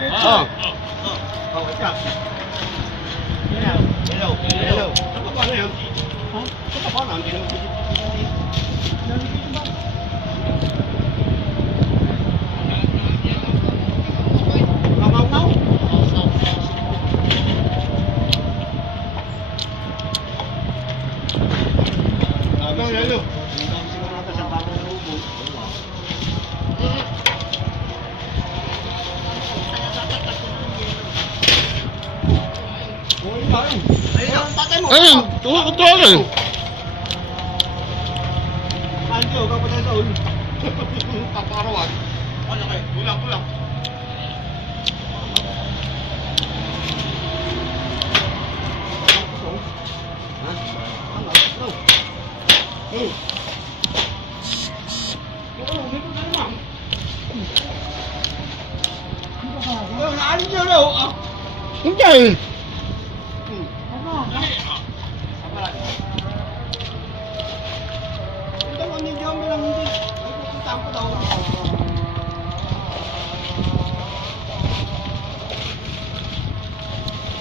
Oh. Oh, Ayun ang tatay mo. Ayun, tuwa ko tuwa rin. Anjo, kapatid sa ulo. Kaparawan. Ano kayo? Kulang, kulang. Ha? Ano? Ano? Na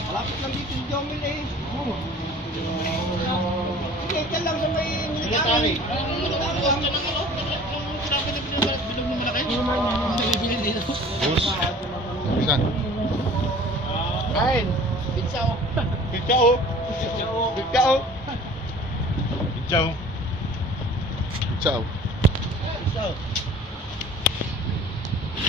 Malapit lang dito si Jomil eh. Ano? Sige, dyan lang sa may military. Pisan. Kain. Pinsao. Pinsao. Pinsao. Pinsao. Pinsao. Pinsao.